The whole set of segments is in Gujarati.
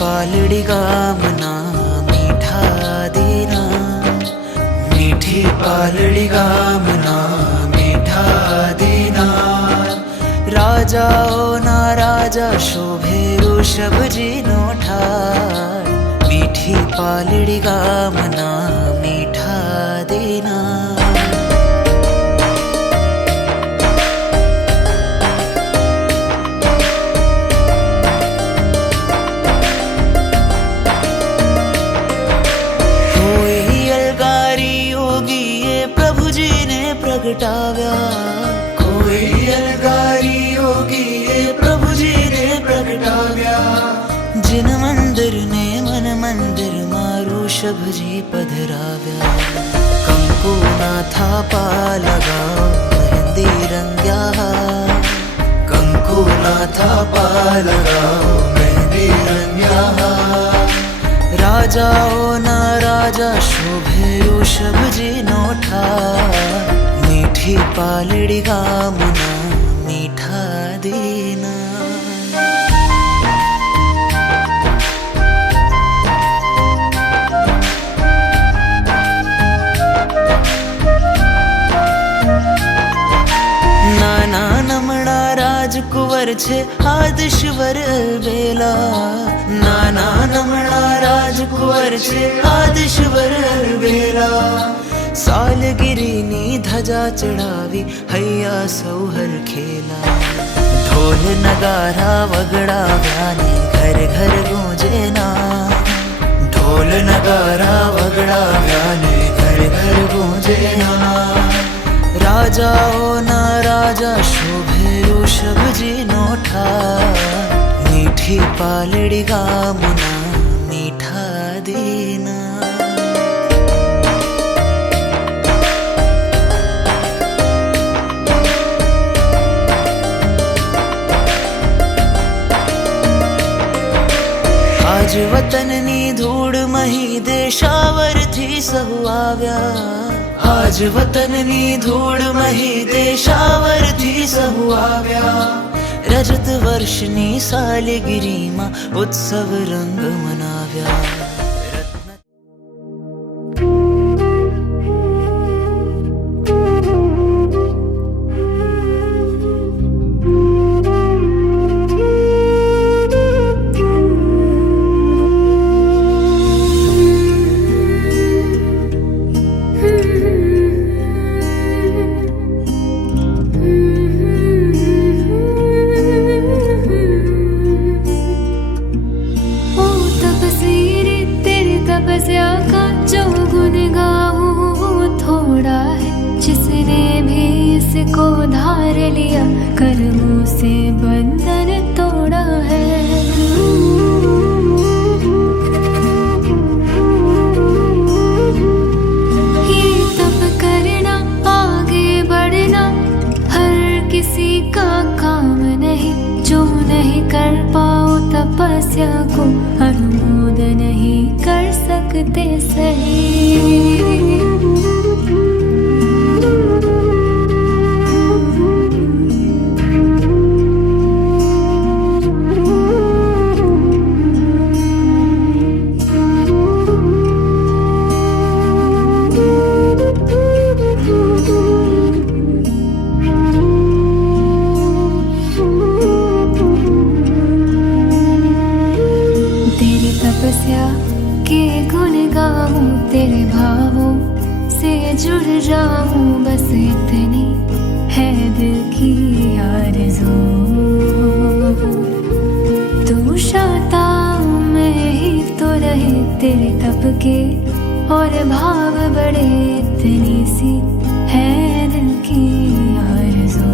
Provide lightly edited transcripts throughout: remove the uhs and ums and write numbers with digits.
पालड़ी गामना मीठा देना, मीठी पालड़ी गामना मीठा देना। राजा ओ ना राजा शोभे ऋषभ जी नो ठार, मीठी पालड़ी गामना मीठा देना। प्रगटाव्या कोई अलगारी होगी ये प्रभु जी ने प्रगटाव्या। जिन मंदिर ने मन मंदिर मारू ऋषभ जी पधराव्या। कंकु ना था पा लगाओ मेहंदी रंग्या, कंकु ना था पा लगाओ मेहंदी रंग्या। राजा ओ ना राजा शोभे ऋषभ जी नो ठार, मीठी पालड़ी गामना मीठा देना। नाना नमणा राजकुंवर छे आदिश्वर बेला, नाना नमणा राजकुंवर छे आदिश्वर बेला। सालगिरीनी धजा चढ़ावी हैया सौहर खेला। ढोल नगारा वगड़ाव्या ने घर घर गूंजे ना, ढोल नगारा वगड़ाव्या ने घर घर घर गूंजे अनार। राजा हो ना राजा शोभे ऋषभ जी नोठा, मीठी पालड़ी गामुना मीठा दीना। आज वतननी धूड़ मही देशावर थी सहु आव्या। आज वतननी धूड़ मही देशावर थी सहु आव्या। रजत वर्षनी सालगिरीमा उत्सव रंग मनाव्या। को धार लिया कर्मों से बंधन तोड़ा है। ये तप करना आगे बढ़ना हर किसी का काम नहीं। जो नहीं कर पाओ तपस्या को अनुमोद नहीं कर सकते सही। तपस्या के गुण गाऊं तेरे भावों से जुड़ जाऊं, बस इतनी है दिल की आरज़ू। तू शाता मैं ही तो रहे तेरे तप के और भाव बड़े, इतनी सी है दिल की आरज़ू।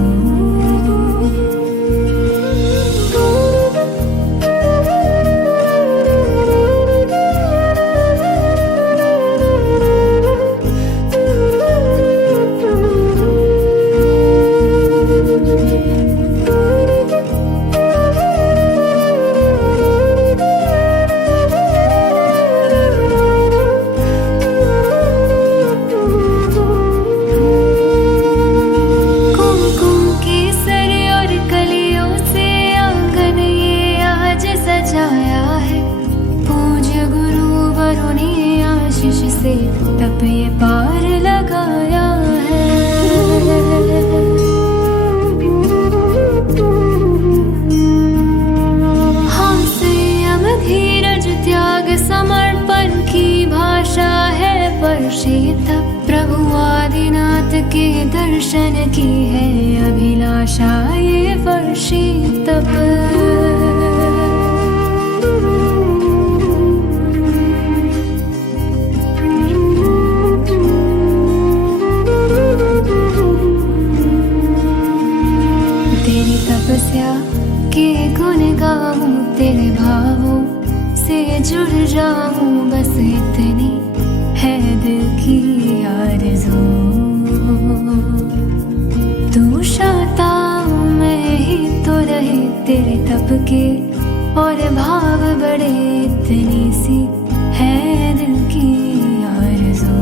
से तप ये पार लगाया है। हाँ संयम धीरज त्याग समर्पण की भाषा है वर्षी तप। प्रभु आदिनाथ के दर्शन की है अभिलाषा ये वर्षी तप। तपस्या के गुण गाऊं तेरे भावों से जुड़ जाऊं, बस इतनी है दिल की आरज़ू। तू शाता मैं ही तो रहे तेरे तप के और भाव बड़े, इतनी सी है दिल की आरज़ू।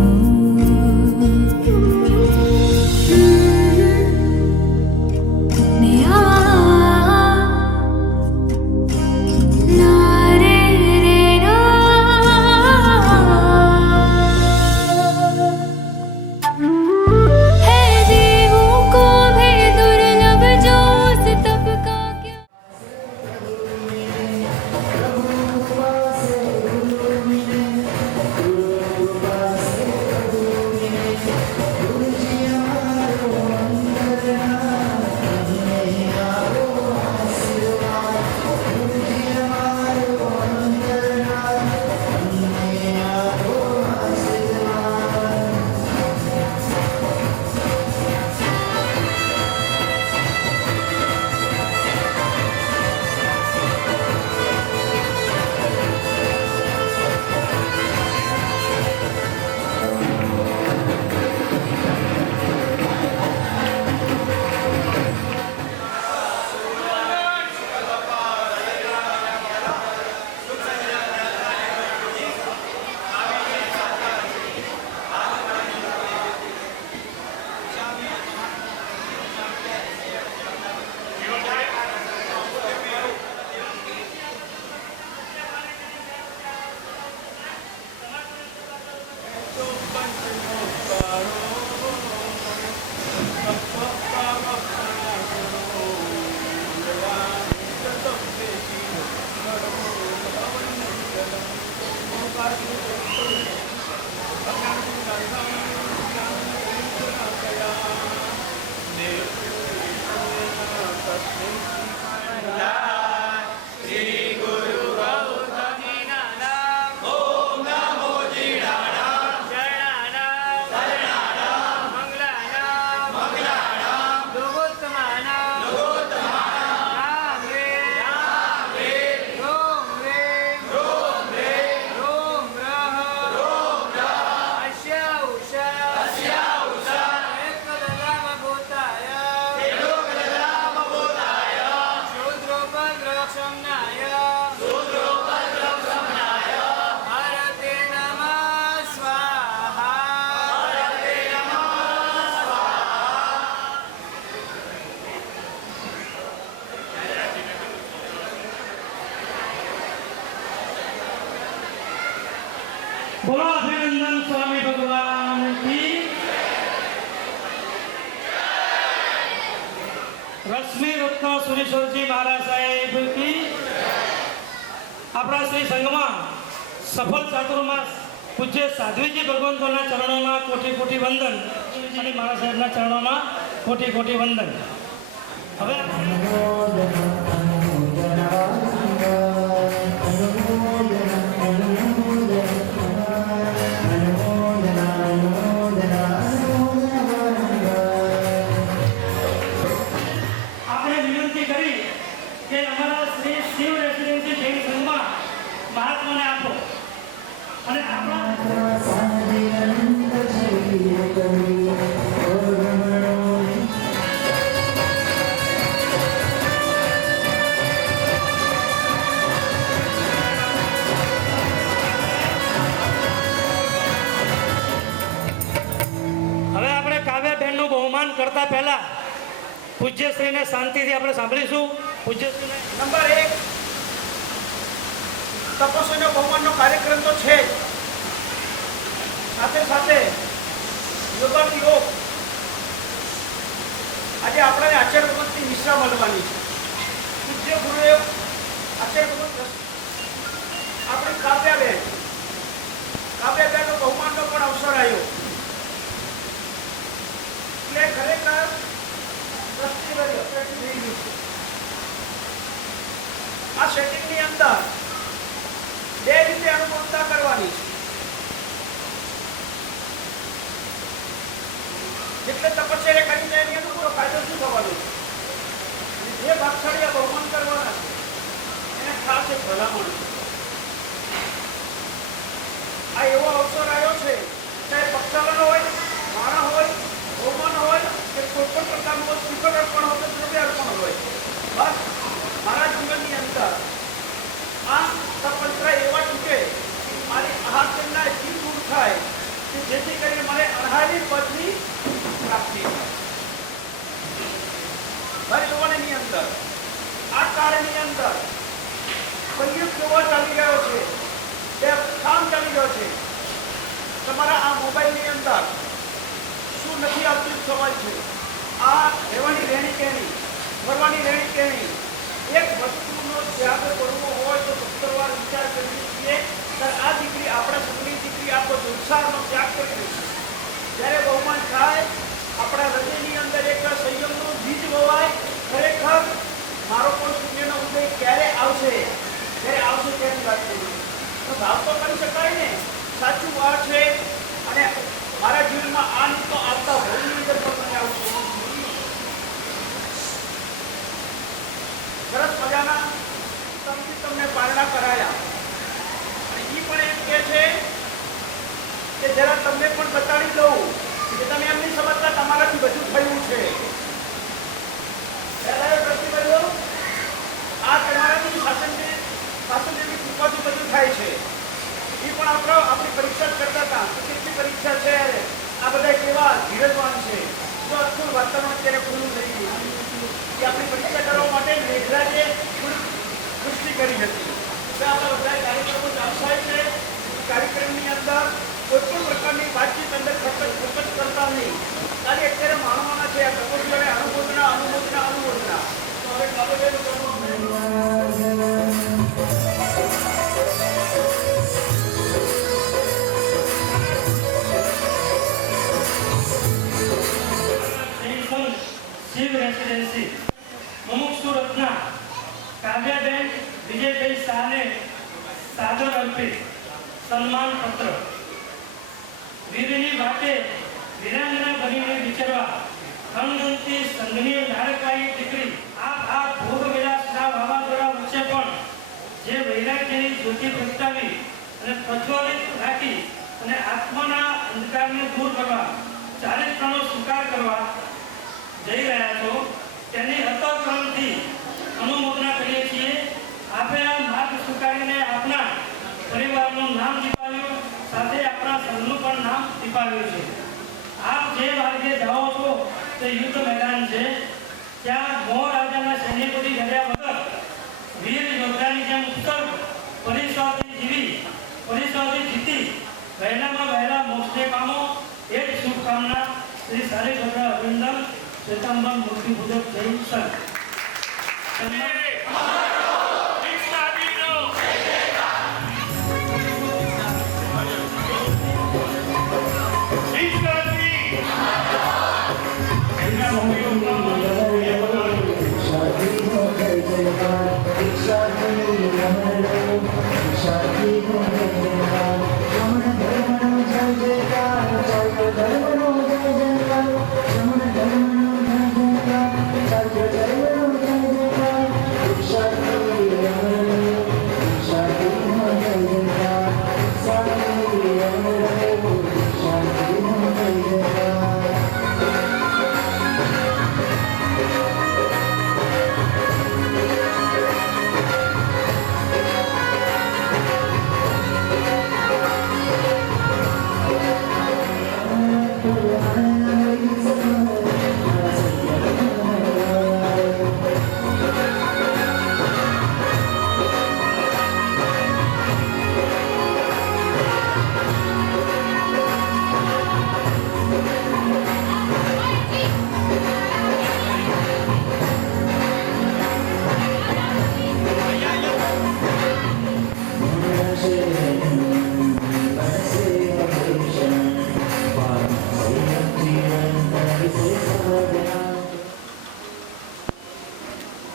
નંદન સ્વામી ભગવાન કી રશ્મિ રત્ન સુરેશ્વરજી મહારાજ સાહેબ કી આપણા શ્રી સંઘમાં સફળ ચાતુર્માસ પૂજ્ય સાધ્વીજી ભગવંતોના ચરણોમાં કોટી કોટી વંદન અને મહારાજ સાહેબના ચરણોમાં કોટી કોટી વંદન. હવે આપણે વિનંતી કરી કે અમારા શ્રી શિવ રેસિડેન્સી જૈન સંઘમાં મહાત્માને આપો અને હવે આપણે કાવ્યાબેનનું બહુમાન કરતા પહેલા પૂજ્યશ્રીને શાંતિથી આપણે સાંભળીશું. પૂજ્યશ્રીને નંબર 1 તપસ્વીનો બહુમાનનો કાર્યક્રમ તો છે જ. સાથે સાથે યોગાથી યોગ આજે આપણને આચાર્ય ભગવતની નિશ્રા મળવાની છે. પૂજ્ય ગુરુએ આચાર્ય ભગવત આપણી કાવ્યાબેનનો બહુમાનનો પણ અવસર આવ્યો એટલે ખરેખર આ સેટિંગની અંદર બે રીતે અનુકૂળતા કરવાની છે. જેટલે તપસ્યા કરી જાય એની અનુકૂળ ફાયદો શું થવાનો છે? જે ભાગશાળી બહુમાન કરવાના છે એને ખાસ એક ભલામણ છે. આ એવો અવસર આવ્યો છે ચાહે પક્ષાલન હોય, માણા હોય, બહુમાન હોય કે કોઈ પણ પ્રકારનું શ્રીફળ અર્પણ હોય કે દ્રવ્ય અર્પણ હોય, બસ મારા જીવનની અંદર આ તપંત્ર એવા ચૂકે મારી આહાર તેમના એટલી દૂર થાય કે જેથી કરીને મારે અણહારી પદની પ્રાપ્તિ થાય. મારી જોવાનીની અંદર આ કાર્યની અંદર સંયુક્ત જોવા ચાલી રહ્યો છે, બે કામ ચાલી રહ્યો છે. તમારા આ મોબાઈલની અંદર શું નથી આવતું સવાલ છે. આ રહેવાની રહેણી કહેણી, ફરવાની રહેણી કહેણી, એક વસ્તુનો ત્યાગ કરવો હોય તો 17 વાર વિચાર કરીએ છીએ. આ દીકરી આપણા સંઘની દીકરી આપણો સંસારનો ત્યાગ કરી રહી છે. જ્યારે બહુમાન થાય આપણા હૃદયની અંદર એક સંયમનું બીજ વવાય. ખરેખર મારો પણ શૂન્યનો ઉદય ક્યારે આવશે, ત્યારે આવશે તેની વાત કરી તો ભાવ તો કરી શકાય ને. સાચું વાત છે. અને મારા જીવનમાં આ તો આવતા ભવિની અંદર પણ મને આવશે. સરસ મજાના તમને પારણા કરાયા અને એ પણ એમ કહે છે કે જરા તમને પણ બતાડી દઉં કે તમે એમ નહીં સમજતા તમારાથી બધું થયું છે. આ તમારાથી શાસનદેવની કૃપાથી બધું થાય છે. એ પણ આપણી પરીક્ષા જ કરતા હતા. કેટલી પરીક્ષા છે, આ બધા કેવા ધીરજવાન છે. જો અદભુત વાતાવરણ અત્યારે ખુલ્લું થઈ ગયું કે આપણી પરીક્ષા કરવા માટે મેઘરાજે થોડી સૃષ્ટિ કરી હતી. આપણા બધા કાર્યક્રમો વ્યવસાય છે. કાર્યક્રમની અંદર કોઈ પણ પ્રકારની વાતચીત અંદર ફોકસ કરતા નહીં. ખાલી અત્યારે માણવાના છે. આ તપસ્વીઓને અનુમોદના અનુમોદના અનુમોદના. તો હવે કાવ્યાબેન શિવ રેસિડેન્સી મુમુક્ષુ રત્ના કાવ્યાબેન વિજયભાઈ શાહને સાદર અર્પિત સન્માન પત્ર. વીરની વાટે વીરાંગના બનીને વિચરવા ખણગંતી સંઘની લાડકાઈ દીકરી આ ભોગ વિલાસના વાવાઝોડા વચ્ચે પણ જે વૈરાગ્યની જ્યોતિ પ્રગટાવી અને પ્રજ્વલિત રાખી અને આત્માના અંધકારને દૂર કરવા ચારિત્રનો સ્વીકાર કરવા જઈ રહ્યા છો તેની અંતઃકરણથી અનુમોદના કરીએ છીએ. આપે આ માર્ગ સ્વીકારીને આપના પરિવારનું નામ દીપાવ્યું, સાથે આપણા સંઘનું પણ નામ દીપાવ્યું છે. આપ જે માર્ગે જાઓ છો તે યુદ્ધ મેદાન છે. ત્યાં મોહ રાજાના સૈનિકોથી ડર્યા વગર વીર યોદ્ધાની જેમ ઉત્તર પરિસરથી જીવી પરિસરથી જીતી વહેલામાં વહેલા મોક્ષને પામો એ જ શુભકામના. શ્રી સારીભદ્ર અભિનંદન શ્વેતાંબર મૂર્તિપૂજક જૈન સંઘ.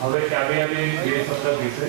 હવે કાવ્યાબેન બે શબ્દ વિશે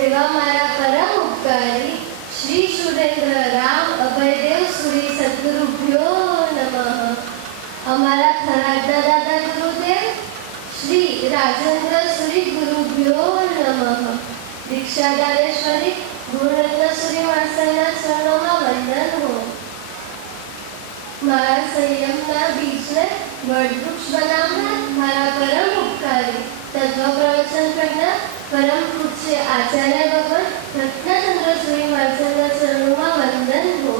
એવા મારા પરમ ઉપકારી શ્રી સુરેન્દ્ર રામ અભયદેવ સુરી સદગુરુભ્યો નમઃ. અમારા ખરાડા દાદા ગુરુદેવ શ્રી રાજેન્દ્ર સુરી ગુરુભ્યો નમઃ. દીક્ષાદારેશ્વરી ગુરુરત્ન સુરી માસના ચરણોમાં વંદન હો. મારા સંયમના બીજને વડવૃક્ષ બનાવનાર મારા પરમ ઉપકારી તત્વ પ્રવચન કરનાર પરમ પૂજ્ય આચાર્ય ભગવાન રત્નચંદ્ર સુરી મહારાજના ચરણોમાં વંદન હો.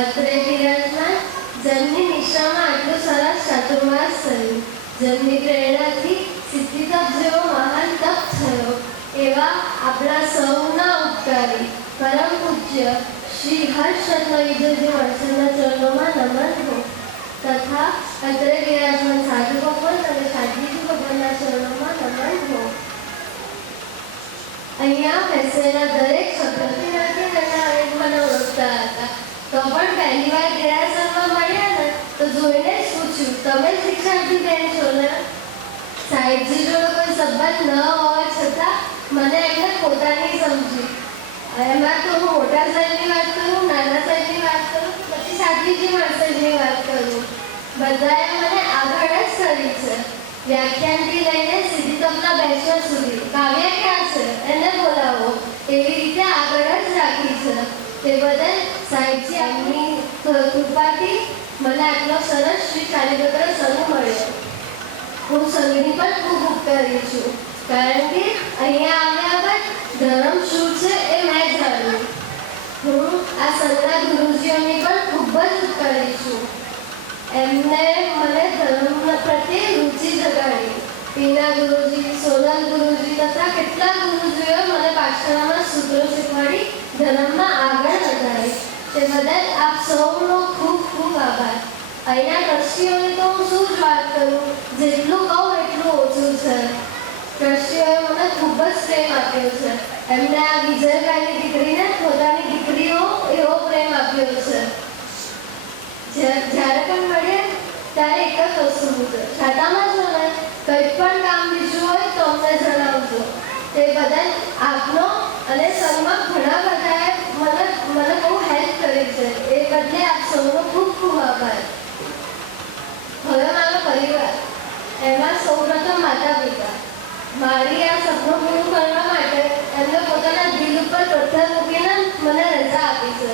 અત્રે બિરાજમાન જેમની નિશામાં આટલું સરસ ચાતુર્માસ થયું, જેમની પ્રેરણાથી સિદ્ધિ તપ જેવો મહાન તપ થયો, એવા આપણા સૌના ઉપકારી પરમ પૂજ્ય શ્રી હર્ષરત્ન વિજયજી મહારાજના ચરણોમાં નમન હો. તથા અત્રે બિરાજમાન સાધુ ભગવાન અને સાધ્વીજી ભગવાનના ચરણોમાં નમન હો. અહીંયા બેસેલા દરેક સભ્યોથી નથી મને ઓળખતા હતા, તો પણ પહેલી વાર દેરાસરમાં મળ્યા ને તો જોઈને જ પૂછ્યું, તમે જ દીક્ષાંતી બેન છો ને? સાહેબજી જોડે કોઈ સંબંધ ન હોવા છતાં મને એમને પોતાની સમજી. એમાં તો હું મોટા સાહેબની વાત કરું, નાના સાહેબની વાત કરું, પછી સાધ્વીજી માસ્ટરની વાત કરું, બધાએ મને આગળ જ કરી છે. વ્યાખ્યાનથી લઈને સીધી તપના બેસવા સુધી કાવ્ય ક્યાં છે એને બોલાવો એવી રીતે આગળ જ રાખી છે. તે બદલ સાહેબજી આપની કૃપાથી મને આટલો સરસ શ્રી કાલીભદ્ર સંઘ મળ્યો. હું સંઘની પણ ખૂબ ઉપકારી છું, કારણ કે અહીંયા આવ્યા બાદ ધર્મ શું છે એ મેં જાણ્યું. હું આ સંઘના ગુરુજીઓની પણ ખૂબ જ ઉપકારી છું. એમને મને ધર્મ પ્રત્યે રુચિ જગાડી. પીના ગુરુજી, સોનલ ગુરુજી મારા કેટલા ગુરુજીઓએ મને પાઠશાળામાં સૂત્રો શીખવાડી ધર્મમાં આગળ વધારી તે બદલ આપ સૌનો ખૂબ ખૂબ આભાર. અહીંના ટ્રસ્ટીઓને તો હું શું જ વાત કરું, જેટલું કહું એટલું ઓછું છે. ટ્રસ્ટીઓએ મને ખૂબ જ પ્રેમ આપ્યો છે. એમણે આ વિજયભાઈની દીકરીને પોતાની દીકરીઓ એવો પ્રેમ આપ્યો છે. જ્યારે પણ મળીએ ત્યારે એક જ વસ્તુ પૂછો, છાતામાં છો ને? કંઈ પણ કામ બીજું હોય તો અમને જણાવજો. તે બદલ આપનો અને સંઘમાં ઘણા બધાએ મને બહુ હેલ્પ કરી છે. એ બદલે આપ સૌનો ખૂબ ખૂબ આભાર. હવે મારો પરિવાર, એમાં સૌપ્રથમ માતા પિતા. મારી આ સપનું પૂરું કરવા માટે એમને પોતાના દિલ ઉપર પથ્થર મૂકીને મને રજા આપી છે.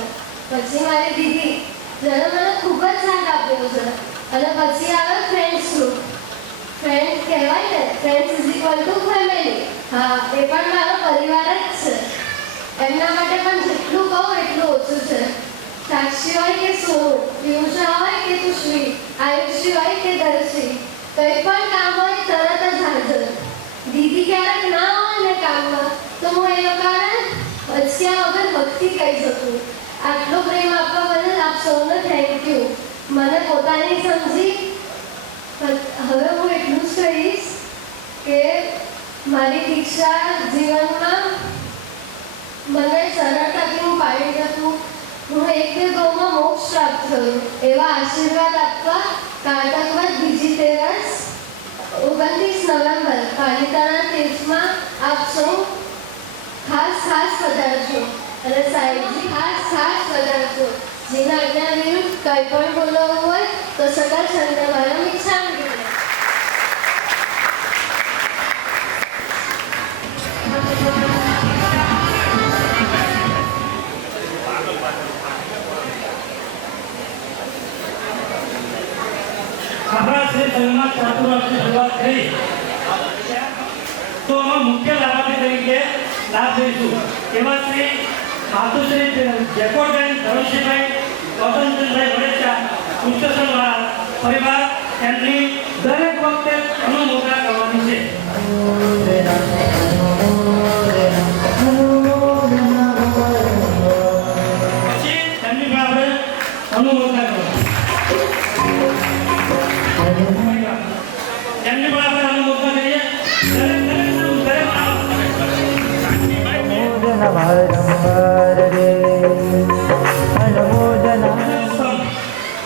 પછી મારી દીદી, જેણે મને ખૂબ જ સાથ આપ્યો છે. અને પછી આવે ફ્રેન્ડ્સ ગ્રુપ. ફ્રેન્ડ કહેવાય ને, friends is equal to family. હા, એ પણ મારો પરિવાર જ છે. એમના માટે પણ જેટલું કહું એટલું ઓછું છે. સાક્ષી હોય કે સોનુ, પિયુષા હોય કે તુશ્રી, આયુષી હોય કે દર્શી, કંઈ પણ કામ હોય તરત જ હાજર. દીદી ક્યારેક ના હોય ને કામમાં તો હું એ લોકોને હસ્યા વગર ભક્તિ કહી શકું. આટલો પ્રેમ આપવા બદલ આપ સૌને થેન્ક યુ. મને પોતાની સમજી. હવે હું એટલું જ કહીશ કે મારી દીક્ષા જીવનમાં મને સરળતાથી હું પાડી શકું. હું 1-2 ગૌમાં મોક્ષ પ્રાપ્ત કરું એવા આશીર્વાદ આપવા કારતકવદ બીજી તેરસ 29 નવેમ્બર પાલિતાણા તીર્થમાં આપ સૌ ખાસ પધારશો. અને સાહેબજી ખાસ પધારશો. જેના આજ્ઞા વિરુદ્ધ કંઈ પણ બોલવું હોય તો સકલ ચંદ્રમાનમ ઈચ્છામી. આપણા શ્રી સંઘમાં ચાતુર્માસની શરૂઆત કરી તો આમાં મુખ્ય લાભાર્થી તરીકે લાભ લઈશું એવા શ્રી માતુશ્રી જેકોબેન ધનુષીભાઈ ગૌતમચંદભાઈ વડેચા ઉચ્ચસનવાળા પરિવાર એમની દરેક વખતે અનુમોદના કરવાની છે. પછી એમની પણ આપણે અનુમોદના કરવાની. એમની પણ આપણે અનુમોદના કરીએ.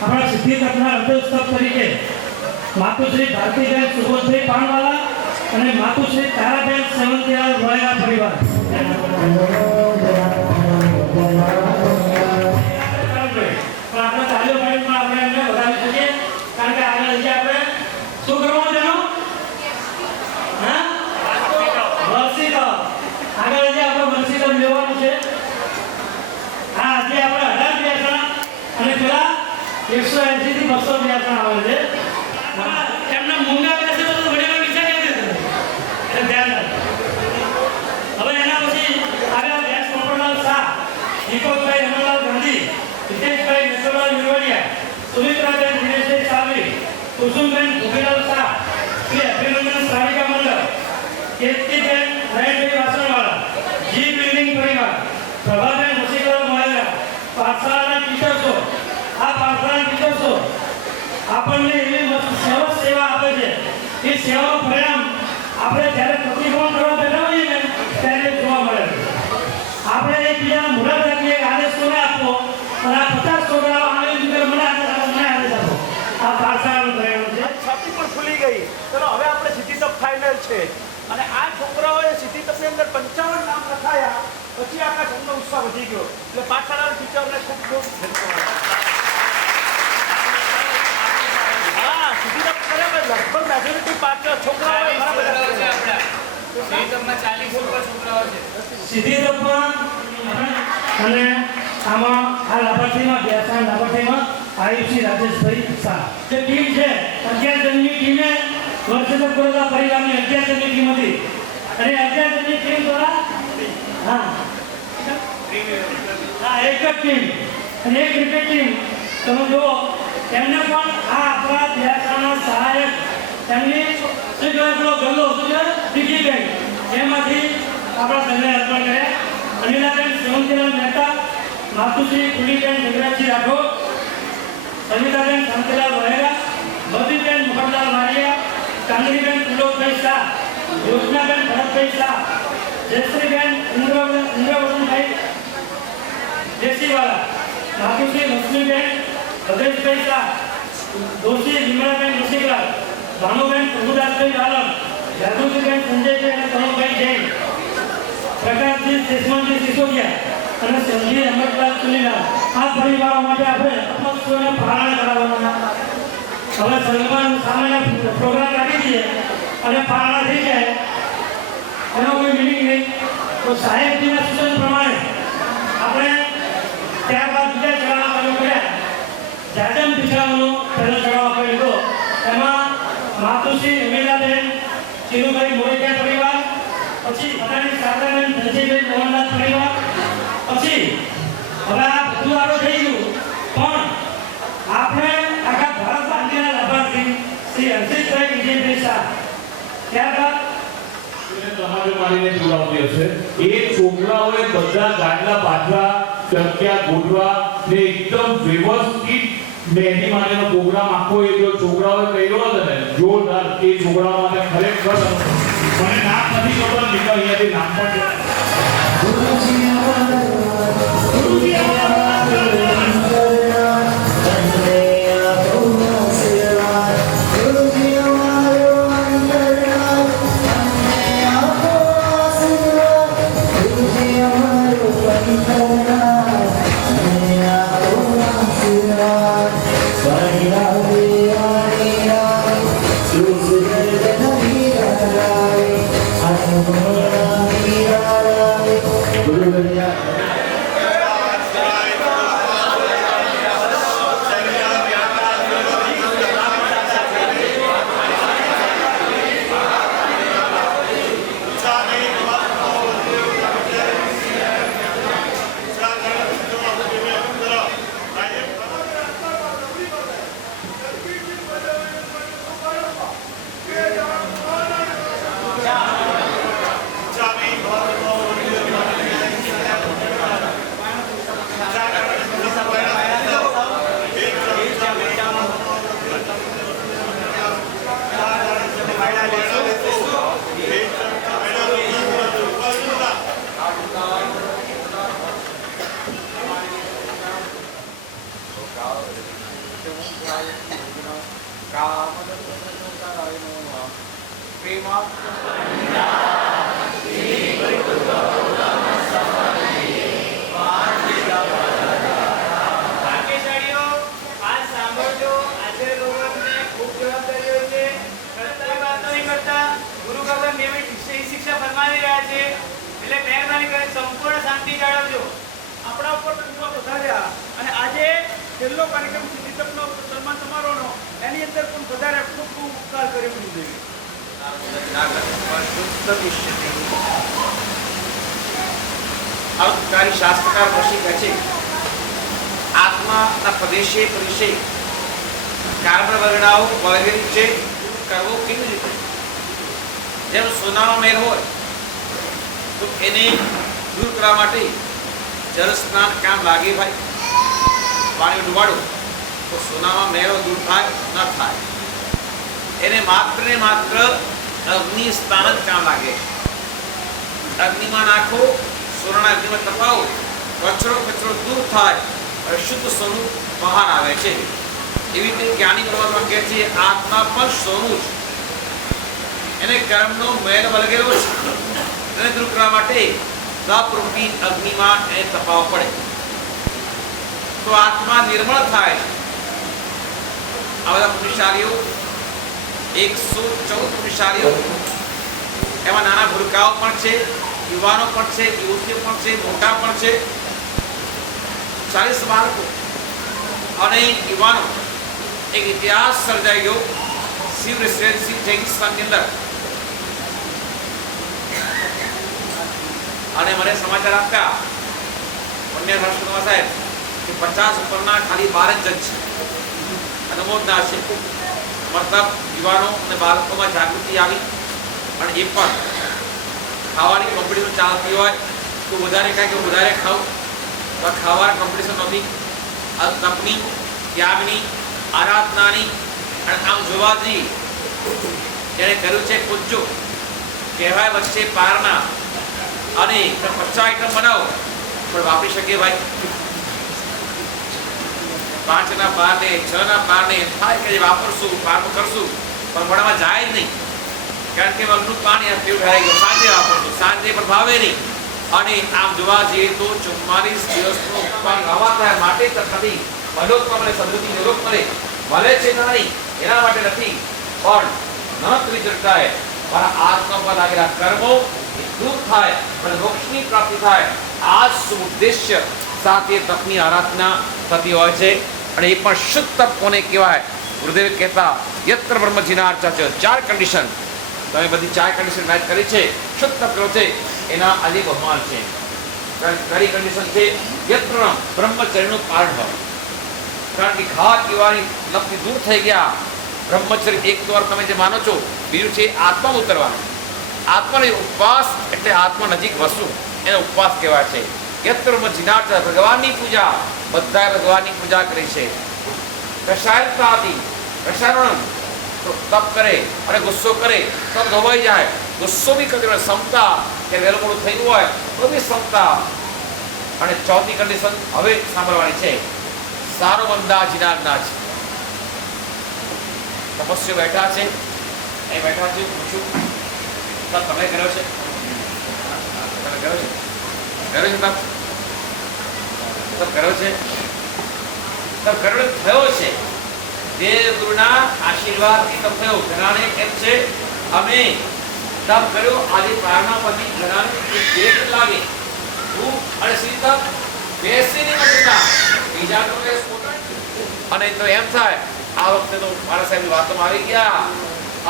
આપણા સિદ્ધિતકના અધ્યક્ષ તરીકે માતુશ્રી ભારતીબેન સુબોધભાઈ પાણવાલા અને માતુશ્રી તારાબેન સેવંતિલાલ રોયના પરિવાર. આપણે તાલીઓ પાડીને આપણે એમને વધાવી શકીએ. કારણ કે આગળ લઈ આપણે શું કરવાનું છે? હા, વર્ષિક આગળ લઈ આપણે વર્ષિક લેવાનું છે. હા, આજે આપણે 18 બેસણા અને પેલા 180 થી 200 બેસણા આવે છે. એમના મૂંગા બેસે તો ઘડીમાં વિચાર કરી દે એટલે ધ્યાન રાખો. હવે એના પછી આગળ એસ પોપટલાલ શાહ, દીપકભાઈ રમણલાલ ગાંધી, હિતેશભાઈ નસરલાલ વિરવડિયા, સુમિત્રાબેન દિનેશભાઈ સાવરી, કુસુમબેન ભૂપેલાલ શાહ, શ્રી અભિનંદન શ્રાવિકા મંડળ, કેતકીબેન નયનભાઈ વાસણવાળા, જી બિલ્ડિંગ પરિવાર, પ્રભાબેન મુસીકર મોહેરા, પાઠશાળાના ટીચર્સો. આ પાઠશાળાના ટીચર્સો આપણને એવી સરસ સેવા આપે છે. એ સેવાનું પરિણામ આપણે જ્યારે પ્રતિક્રમણ કરવા બેઠા હોઈએ ને ત્યારે જોવા મળે છે. આપણે એકબીજાના મુહૂર્ત રાખીએ, આદેશ કોને આપવો અને આ 50 છોકરાઓ આને મને આદેશ આપો. આ પાઠશાળાનું પરિણામ છે. છાતી પણ ખુલી ગઈ. ચલો હવે આપણે સિદ્ધિતપ ફાઇનલ છે અને આ છોકરાઓએ સિદ્ધિતપની અંદર 55 નામ લખાયા. પછી આખા સંઘનો ઉત્સાહ વધી ગયો. એટલે પાઠશાળાના ટીચરને ખૂબ ખૂબ ધન્યવાદ. હા, સિદ્ધિતપ બરાબર લગભગ મેજોરિટી છોકરાઓ સિદ્ધિતપમાં અને આમાં આ લાભાર્થીમાં બેસણ લાભાર્થીમાં આયુષી રાજેશભાઈ શાહ જે ટીમ છે 11 જણની ટીમે વર્ષેતપ કરોડા પરિવારની 11 જણની ટીમ હતી. અને 11 જણની ટીમ દ્વારા એક જ ટીમ અને એક ક્રિકેટ ટીમ. તમે જુઓ એમને પણ આ આપણા બેસણના સહાયક એમની શું કહેવાય પેલો ગલ્લો શું કહેવાય ટીકી બેંક એમાંથી આપણા સંઘને અર્પણ કર્યા. અનિલાબેન સેવંતીલાલ મહેતા, માતુશ્રી કુલીબેન જગરાજજી રાઠોડ, સવિતાબેન શાંતિલાલ વહેરા, ભવ્યબેન મોહનલાલ મારિયા, ચાંદનીબેન ત્રિલોકભાઈ શાહ, યોજનાબેન ભરતભાઈ શાહ, જયશ્રીબેન ઇન્દ્રવર્ધનભાઈ દેશીવાલા, માતુશ્રી લક્ષ્મીબેન ભદ્રેશભાઈ શાહ, દોશી વિમળાબેન રસિકલાલ, ભાનુબેન પ્રભુદાસભાઈ આલમ, જાગૃતિબેન સંજયભાઈ અને તરુણભાઈ જૈન, પ્રકાશજી દેશમનજી સિસોદિયા અને સંજી અમરલાલ ચુનીલાલ. આ પરિવારો માટે આપણે અપક્ષોને પારણ કરાવવાના. હવે સન્માન સામેના પ્રોગ્રામ રાખી દઈએ અને પારણા થઈ જાય એનો કોઈ મિનિંગ નહીં. તો સાહેબજીના સૂચન પ્રમાણે આપણે ત્યારબાદ બીજા ચડાવવા ચાલુ કર્યા. જાજમ પીછાવાનો પહેલો ચડાવ આપણે લીધો. એમાં માતુશ્રી ઉમેલાબેન ચિરુભાઈ મોરૈયા પરિવાર, પછી અદાણી શારદાબેન ધનજીભાઈ મોહનદાસ પરિવાર, પછી હવે આ બધું આપણું થઈ ગયું, પણ આપણે આખા ભારત બાંધીના લાભાર્થી શ્રી હર્ષિતભાઈ વિજયભાઈ શાહ, ત્યારબાદ તમારે મારીને જોડાવતી હશે. એ છોકરાઓએ બધા ગાડલા પાછા ચક્યા ગોઠવા ને એકદમ વ્યવસ્થિત મહેંદી માટેનો પ્રોગ્રામ આખો એ જો છોકરાઓએ કર્યો હતો ને જોરદાર. એ છોકરાઓ માટે ખરેખર મને નામ નથી ખબર, નીકળ અહીંયાથી નામ પણ સંપૂર્ણ શાંતિ જાળવજો. આપણા ઉપર તંગવા વધાર્યા અને આજે છેલ્લો કાર્યક્રમ સિદ્ધિતપનો સન્માન સમારોહનો એની અંદર પણ વધારે ખૂબ ખૂબ ઉપકાર કર્યો જોઈએ. અવતારી શાસ્ત્રકાર ઋષિ કહે છે આત્માના પ્રદેશે પ્રદેશે કાર્બન વર્ણાઓ વગેરે છે કરવો કેવી રીતે? જેમ સોનાનો મેર હોય તો એને દૂર કરવા માટે જળ સ્નાન કામ લાગે ભાઈ. પાણી ડુબાડો તો સોનામાં મેળો દૂર થાય ન થાય. એને માત્ર ને માત્ર અગ્નિ સ્નાન જ કામ લાગે. અગ્નિમાં નાખો, સોનાના અગ્નિમાં તપાવો, કચરો દૂર થાય અને શુદ્ધ સોનું બહાર આવે છે. એવી રીતે જ્ઞાની પરમાત્મા કહે છે આત્મા પણ સોનું છે. એને કર્મનો મેલ વળગેલો છે. એને દૂર કરવા માટે તપરૂપી અગ્નિમાં એને તપાવવો પડે તો આત્મા નિર્મળ થાય. આ બધા પુરુષારીઓ 114 પુરુષારીઓ, એમાં નાના ભૂરકાઓ પણ છે, યુવાનો પણ છે, યુવતીઓ પણ છે, મોટા પણ છે. 40 બાળકો અને યુવાનો. એક ઇતિહાસ સર્જાઈ ગયો શિવ રેસિડેન્સી જૈનિસ્તાનની અંદર. અને મને સમાચાર આપ્યા પુણ્ય રાષ્ટ્રમાં સાહેબ કે 50 ઉપરના ખાલી 12 જ છે. અનુમોદના છે. મતલબ યુવાનો અને બાળકોમાં જાગૃતિ આવી અને એ પણ ખાવાની કોમ્પિટિશન ચાલતી હોય તો વધારે ખાય કે વધારે ખાવું, તો ખાવાની કોમ્પિટિશન નહોતી. આ તપની, ત્યાગની, આરાધનાની. અને આમ જોવા જઈએ જેણે કર્યું છે પૂજ્યો કહેવાય વચ્ચે પારના, અને 50 આઈટમ બનાવો પણ વાપરી શકીએ ભાઈ? 5 ના 12 ને 6 ના 12 ને થાય કે વાપરશું, પારનું કરશું, પણ મોઢામાં જાય જ નહીં. કારણ કે મગનું પાણી આ પીવું ઠરાઈ ગયું. સાંજે વાપરશું, સાંજે પણ ભાવે નહીં. અને આમ જોવા જઈએ તો 44 દિવસનો ઉપવાસ આવા થાય માટે જ નથી. મનોત્માં મને સમૃદ્ધિ નિરોગ મળે છે નહીં એના માટે નથી, પણ નનતરી ચર્ચાએ મારા આત્મા પર લાગેલા કર્મો દૂર થાય અને મોક્ષની પ્રાપ્તિ થાય. આ જ ઉદ્દેશ્ય સાથે તપની આરાધના થતી હોય છે. અને એ પણ શુદ્ધ તપ કોને કહેવાય? ગુરુદેવ કહેતા યત્ર બ્રહ્મજીનાર્ચા છે. 4 કન્ડિશન, તમે બધી 4 કન્ડિશન મેચ કરી છે. શુદ્ધ તપ કરો છે એના આજે બહુમાન છે. પહેલી કન્ડિશન છે યત્ર બ્રહ્મચર્યનું પાલન હોય. કારણ કે ખાવા પીવાની લપથી દૂર થઈ ગયા. બ્રહ્મચર્ય એક વાર તમે જે માનો છો, બીજું છે આત્મા ઉતરવાનું. આત્માનો ઉપવાસ એટલે આત્મા નજીક વસવું, એને ઉપવાસ કહેવાય છે. યત્ર બ્રહ્મજીનાર્ચા, ભગવાનની પૂજા, બધાએ ભગવાનની પૂજા કરી છે. રસાયણતા હતી, રસાયણ તપ કરે અને ગુસ્સો કરે તો ધોવાઈ જાય. ગુસ્સો બી કરે, ક્ષમતા કે વહેલું મોડું થયું હોય તો બી ક્ષમતા. અને ચોથી કન્ડિશન હવે સાંભળવાની છે. સારો બંદાજીના નાચ. તપસ્યા બેઠા છે, અહીં બેઠા છે, પૂછું તમે કર્યો છે? તમે કર્યો છે? કર્યો છે? તપ કર્યો છે? તપ કર્યો થયો છે. દેવ ગુરુના આશીર્વાદથી તપ થયો. ઘણાને એમ છે અમે તપ કર્યો, આજે પ્રાર્થના પછી ઘણાને દેખ લાગે અને શ્રી તપ બેસી નહીં મળતા બીજા તો અને તો એમ થાય આ વખતે તો મારા સાહેબની વાતોમાં આવી ગયા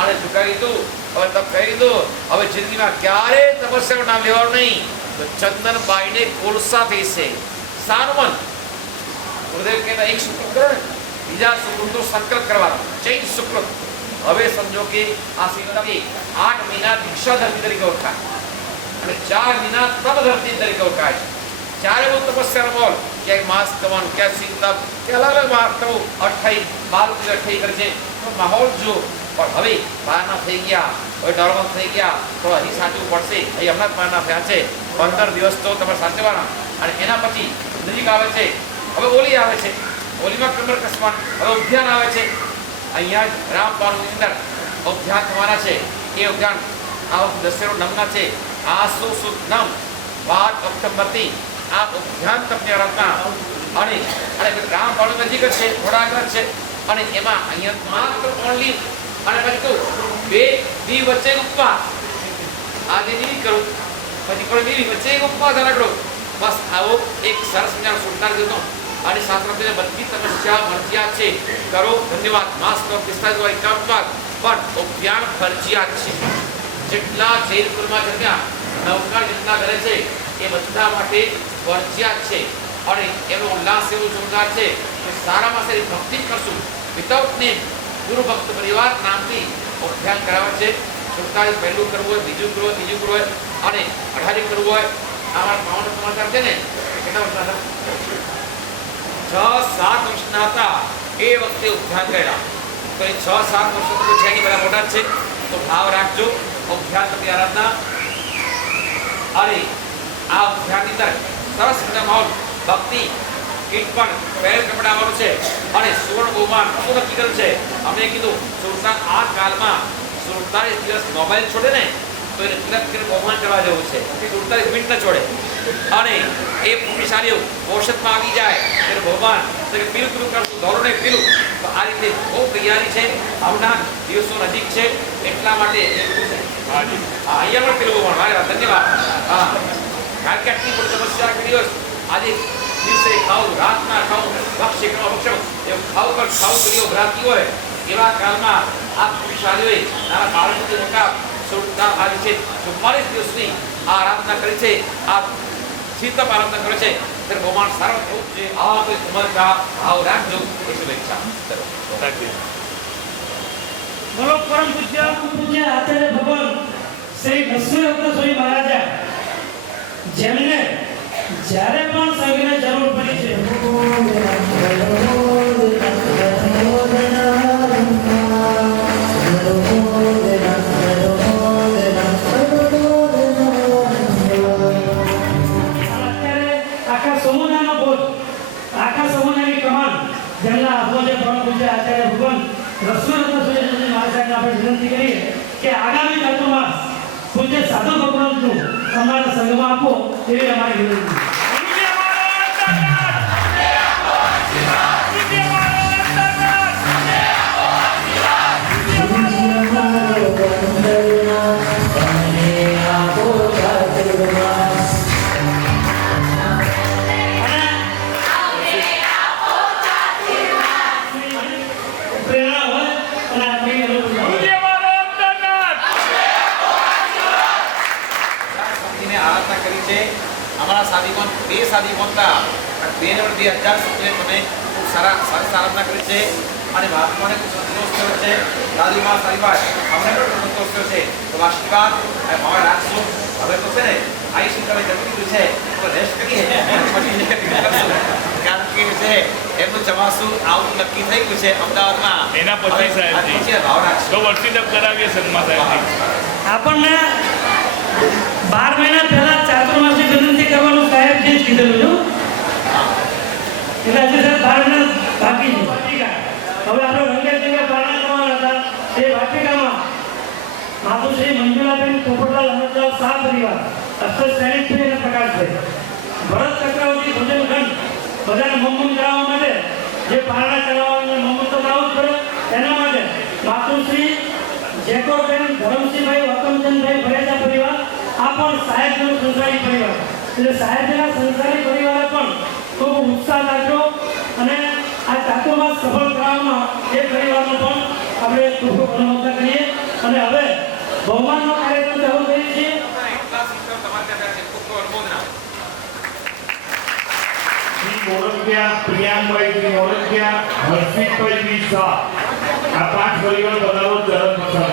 અને ઝુકાવી દીધું, હવે તપ કરી દીધું, હવે જિંદગીમાં ક્યારે તપસ્યાનું નામ લેવાનું નહીં. તો ચંદનબાઈને કોલસા થઈ છે. સાનુમન ગુરુદેવ કહેતા એક સુકૃત કરે ને, બીજા સુકૃતનો સંકલ્પ કરવાનો, ચૈન સુકૃત. હવે સમજો કે આ સીતાજી 8 મહિના દીક્ષાધર્મી તરીકે ઓળખાય અને 4 મહિના તપધર્મી તરીકે ઓળખાય છે. ચારે બહુ તપસ્યા બોલ, ક્યાંય માસ કરવાનું, ક્યાંય સીતા, કે અલગ અલગ માસ કરવું, 28 કરે છે. તો માહોલ જો પણ હવે બહારના થઈ ગયા, હવે નોર્મલ થઈ ગયા તો હજી સાચવું પડશે. અહીં હમણાં જ બહારના થયા છે. 15 દિવસ તો તમારે સાચવવાના. અને એના પછી નજીક આવે છે, હવે હોલી આવે છે. હોલીમાં કમર કસવાનું, હવે ઉદ્યાન આવે છે. અહીંયા જ રામપાણની અંદર ઉદ્યાન થવાના છે. એ ઉદ્યાન આ વખતે દશેરો નમના છે. આસો સુદ નમ 12 ઓક્ટોબરથી આ ઉદ્યાન તપની આરાધના અને રામપાણ નજીક જ છે, થોડા આગળ છે. અને એમાં અહીંયા માત્ર ઓનલી અને પછી કહું 2 દી વચ્ચે ઉપવાસ. આજે નહીં કરું, પછી પણ નહીં વચ્ચે એક ઉપવાસ રાખડો. બસ આવો એક સરસ મજાનો સુંદર દિવસનો અને શાસ્ત્રોક્ત બધી તપસ્યા ફરજિયાત છે. કરો, ધન્યવાદ. માસ તો 45 હોય 51 પણ ઉદ્યાન ફરજિયાત છે. જેટલા જૈનપુરમાં જમ્યા નવકાર જેટલા કરે છે એ બધા માટે ફરજિયાત છે. અને એનો ઉલ્લાસ એવો જોરદાર છે કે સારામાં સારી ભક્તિ કરશું. વિધાઉટ નેમ ગુરુ ભક્ત પરિવાર નામથી ઉદ્યાન કરાવે છે. 47 પહેલું કરવું હોય, બીજું કરવું હોય, ત્રીજું કરવું હોય અને 18 કરવું હોય. અમારા પાવન સમાચાર છે ને, કેટલા વર્ષના હતા? 6-7 વર્ષના હતા એ વખતે ઉદ્યાન કર્યા. તો એ 6-7 વર્ષ તો છે નહીં, બધા મોટા છે. તો ભાવ રાખજો. ઉદ્યાન તપની આરાધના અને આ ઉદ્યાનની અંદર સરસ મજાનો માહોલ, ભક્તિ, કીટ પણ પહેલ કપડા આવવાનું છે અને સુવર્ણ બહુમાન શું નક્કી કર્યું છે? અમે કીધું સુરતા આ કાલમાં 47 દિવસ મોબાઈલ છોડે ને તો એને તિલક કરીને બહુમાન કરવા જેવું છે. 47 મિનિટ ન છોડે અને એ પુણ્યશાળીઓ ઔષધમાં આવી જાય એને બહુમાન પીલું પીલું કરશું, ધોરણે પીલું. તો આ રીતે બહુ તૈયારી છે. આવનાર દિવસો નજીક છે એટલા માટે અહીંયા પણ પીલું બહુમાન. મારે ધન્યવાદ. હા, કારણ કે આટલી મોટી સમસ્યા કરી દિવસ આજે દિવસે ખાવું, રાતના ખાવું, ભક્ષ્ય કરવા ભક્ષો એવું ખાવું પણ ખાવું કરીઓ ભરાતી હોય એવા કાળમાં આ પુરુષાલીઓએ નાના બાળકોથી મોટા સુરતા આવી છે. 44 દિવસની આ આરાધના કરી છે, આ શીતપ આરાધના કરે છે. ત્યારે બહુમાન સારો થવું છે. આવા કોઈ સમર્થા ભાવ રાખજો એ શુભેચ્છા. બોલો પરમ પૂજ્ય આચાર્ય ભગવાન શ્રી લક્ષ્મીરત્ન સ્વામી મહારાજા, જેમને જ્યારે પણ સંઘની જરૂર પડી છે આખા સમુદાયનો બોધ, આખા સમુદાયની કમાન જેમના હાથમાં જે પરમ પૂજ્ય આચાર્ય ભગવાન લક્ષ્મીરત્ન સ્વામી મહારાજને આપણે વિનંતી કરીએ કે આગામી ચાતુર્માસ પૂજ્ય સાધુ ભગવાનનું અમારા સંઘમાં આપો એવી અમારી વિનંતી. આરાધના કરી છે. અમારા સાદીકોન બે સાદીકોન હતા, બે ને 2000 સુધી તમે ખૂબ સરસ આરાધના કરી છે અને મહાત્માને ખૂબ સંતોષ થયો છે. દાદીમાં સારીબાઈ અમને પણ સંતોષ થયો છે. તો આશીર્વાદ ભાવે રાખશું. હવે તો છે ને આઈ શંકરે જમી દીધું છે તો રેસ્ટ કરીએ કારણ કે છે એમનું ચોમાસું આવું નક્કી થઈ ગયું છે અમદાવાદમાં. એના પછી સાહેબજી ભાવ રાખશું તો વર્ષિત કરાવીએ સન્મા સાહેબજી. આપણને 12 મહિના પહેલા ચાતુર્માસી વિનંતી કરવાનું સાહેબ જે કીધેલું એટલે હજી સાહેબ 12 મહિના બાકી છે. હવે આપણે રંગેચંગે પારણા કરવાના હતા તે વાટિકામાં માતુશ્રી મંજુલાબેન પોપટલાલ અમરલાલ શાહ પરિવાર અસ્તર સૈનિકભાઈ અને પ્રકાશભાઈ ભરત ચક્રવર્તી ભોજન ખંડ બધાને મમ્મું કરાવવા માટે જે પારણા કરાવવાનું મમ્મું તો કરાવવું જ પડે એના માટે માતુશ્રી જેકોબેન ધરમસિંહભાઈ વતનચંદભાઈ ભરેજા પરિવાર આ પણ સાહેબનો સંસારી પરિવાર એટલે સાહેબના સંસારી પરિવારે પણ ખૂબ ઉત્સાહ દાખવ્યો અને આ ચાતુર્માસ સફળ કરવામાં એ પરિવારનો પણ આપણે ખૂબ ખૂબ અનુમોદન કરીએ અને હવે બહુમાનનો કાર્યક્રમ ચાલુ કરીએ છીએ. મોરકિયા, પ્રિયાંકભાઈ મોરકિયા, હર્ષિતભાઈ શાહ, આ 5 પરિવાર બનાવો ચરણ પસાર.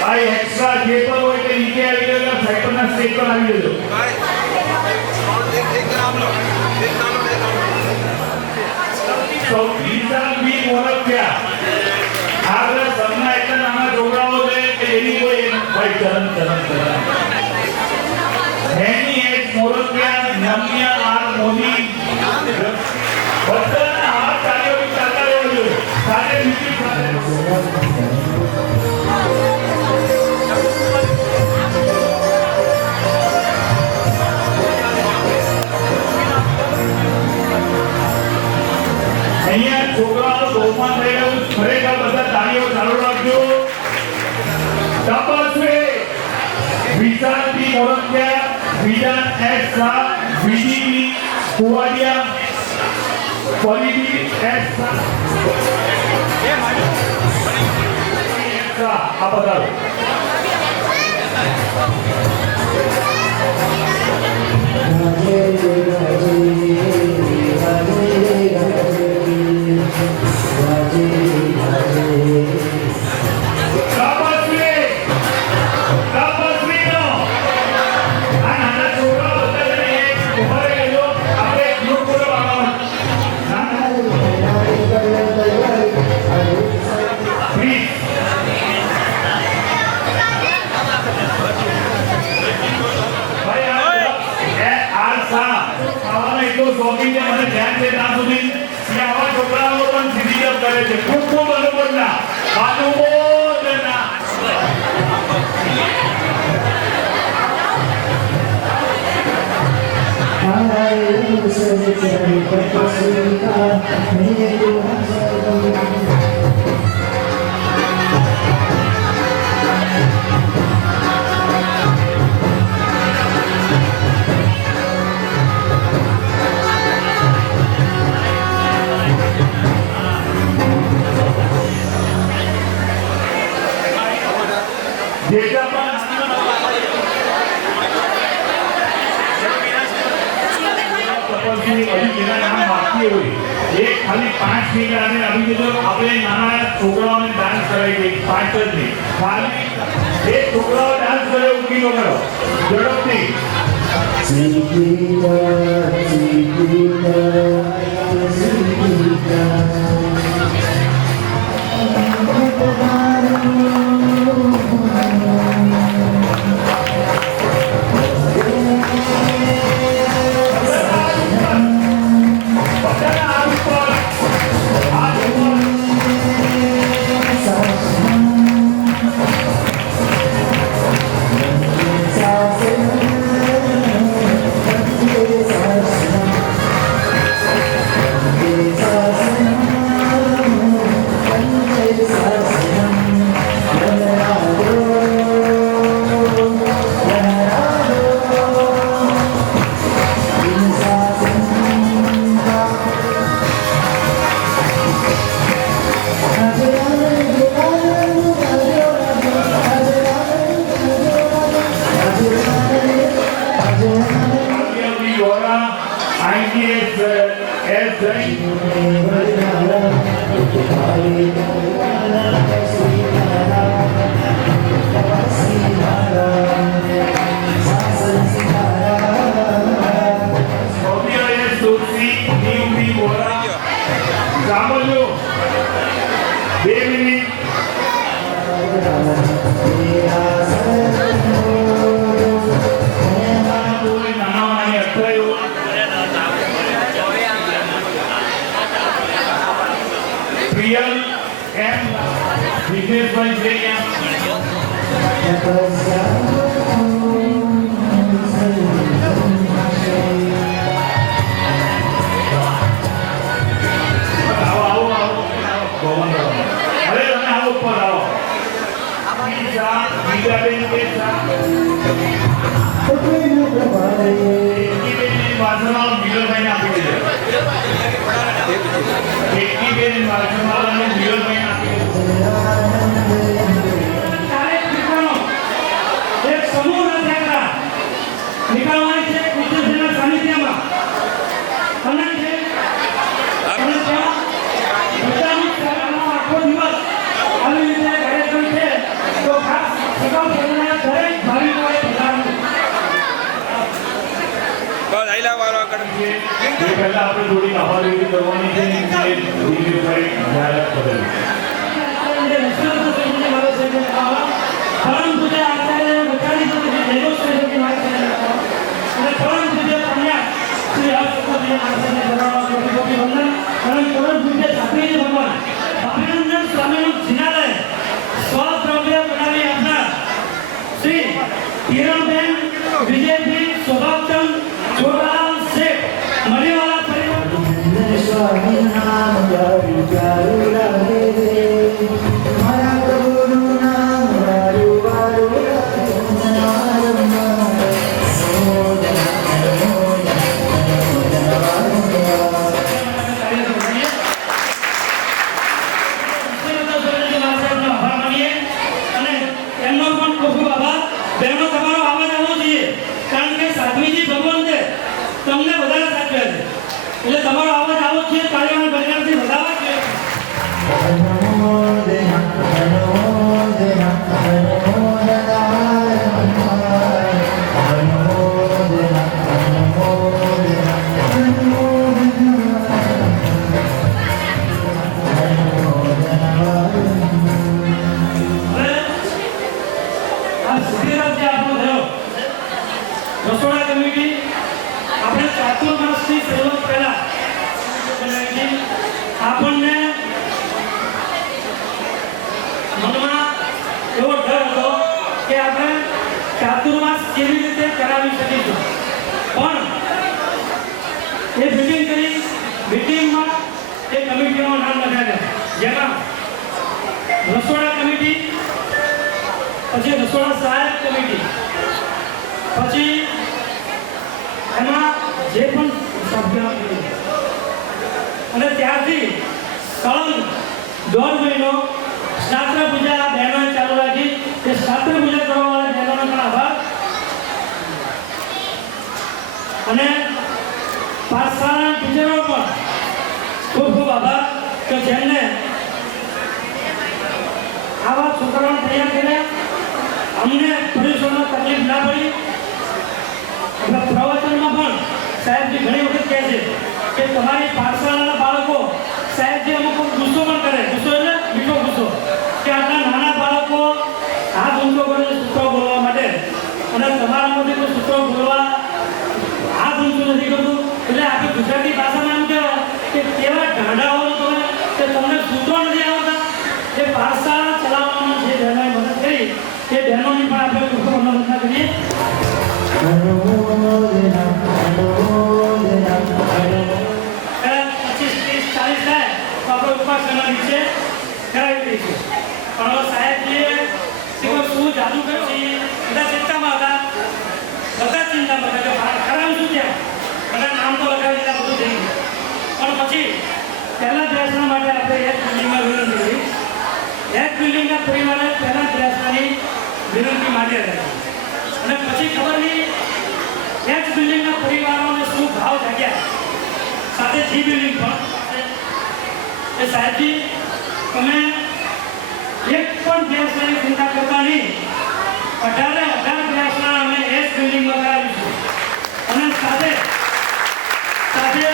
ભાઈ એક્સ્ટ્રા જે પણ હોય તે નીચે આવી ગયો સાયકલના સ્ટેજ પર આવી જજો. સૌથી બી મોરક્યા આગળ સરના એટલા નાના છોકરાઓ છે કે એની કોઈ ભાઈ ચરણ એની એક મોરક્યા નમ્યા આર મોદી બધાના હાથ ચાલ્યો ચાલતા રહેવું જોઈએ સાથે બીજી વિશાલથી ઓળખ્યા વિધાન એસ શાહ, વિધિની કુવાડિયા, પરિધિ એસ શાહ, આ બધા ખૂબ ખૂબ અનુમોદના અનુમોદના खाली 5 मिनट आने अभी जो अपने नाना छोकराओं ने डांस कराई 5 मिनट खाली एक छोकराओ डांस करे उनकी लो करो जड़पती परिवार કરાવી શકીશું. પણ એ મિટિંગ કરી, મિટિંગમાં એ કમિટીઓનું નામ લખાવ્યા, જેમાં રસોડા કમિટી, પછી રસોડા સહાયક કમિટી, પછી એમાં જે પણ સભ્યો અને ત્યારથી સળંગ 1.5 મહિનો શાસ્ત્ર પૂજા બહેનોએ ચાલુ રાખી. તે શાસ્ત્ર પૂજા કરવાવાળા બહેનોનો પણ આભાર. અને પાઠશાળાના ટીચરો પણ ખૂબ ખૂબ આભાર કે જેમને આવા છોકરાઓને તૈયાર કર્યા. અમને પરીક્ષામાં તકલીફ ના પડી. પ્રવચનમાં પણ સાહેબજી ઘણી વખત કહે છે કે તમારી પાઠશાળાના બાળકો સાહેબજી અમુક ગુસ્સો પણ કરે. ગુસ્સો એટલે મીઠો ગુસ્સો, કે આટલા નાના બાળકો હાથ ઊંચો કરે સૂત્રો બોલવા માટે, અને તમારામાંથી કોઈ સૂત્રો બોલવા હાથ ઊંચું નથી કરતું. એટલે આપણે ગુજરાતી ભાષામાં એમ કહેવાય કે કેવા ઢાંઢાઓ તમે કે તમને સૂત્રો નથી આવતા. એ પાઠશાળા ચલાવવામાં જે બહેનોએ મદદ કરી એ બહેનોની પણ આપણે ખૂબ ખૂબ અનુમોદના કરીએ. ઉપાસના વિશે કરાવી દઈશું. પણ સાહેબજીએ શું જાદુ કર્યો છે બધા ચિંતામાં હતા. બધા ચિંતામાં હતા કે કરાવીશું ત્યાં, બધા નામ તો લગાવી દીધા, બધું થઈ ગયું. પણ પછી પહેલા પ્રયત્ન માટે આપણે એક બિલ્ડિંગમાં વિનંતી કરી. એક બિલ્ડિંગના પરિવારે પહેલા પ્રયત્નની વિનંતી માટે હતી. અને પછી ખબર નહીં એક બિલ્ડિંગના પરિવારોને શું ભાવ જાગ્યા, સાથે જી બિલ્ડિંગ પણ એ સાહેબજી તમે એક પણ પ્રયાસની ચિંતા કરતા નહીં. 18 પ્રયાસના અમે એસ બિલ્ડિંગમાં કરાવીશું. અને સાથે સાથે